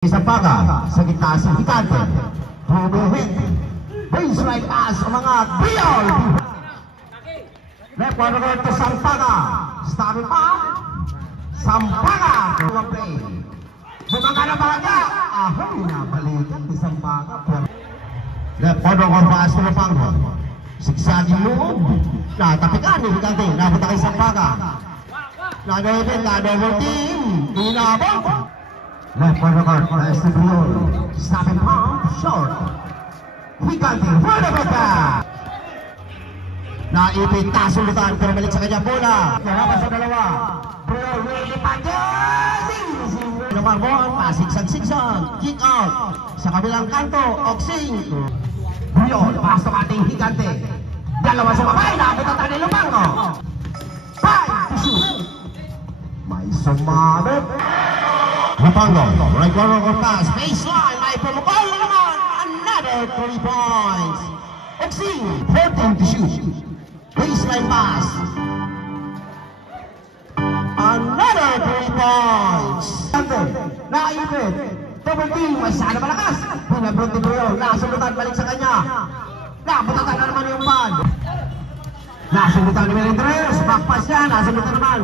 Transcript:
Isang paga sa gitna si Hikante. Humuhit. Baseline pass ang mga Biol. Left corner to Sampaga. Starting pa. Sampaga. Mga play. Bumaga na baga. Ahoy na balikan ni Sampaga. Left corner pass to Pango. Sigsaging loob. Natapikan ni Hikante. Napunta kay Sampaga. Nadawin. Nadawin team. Inabot. Left corner pass to Biol. Snapping pump. Short. Hikante. Wala ba ka? Naipit tasulutan pero balik sa kanya bola. Narapan sa dalawa. Biol will pansin. Naman mo ang pasigsag-sigsag. Kick out. Sa kabilang kanto. Oksing. Biol. Pasok ating Hikante. Dalawa sa babay. Napunta tayo ng Lumango. 5 to shoot. May sumabit. Lupango, right corner pass, baseline, may pumukol naman, another 3 points. Oksing, 14 to shoot, baseline pass, another 3 points. Naipit, double team, may sana malakas. Pinabrot ni Biol, nasulutan, balik sa kanya. Naputatan na naman yung pad. Nasulutan ni Melendres, backpass niya, nasulutan naman.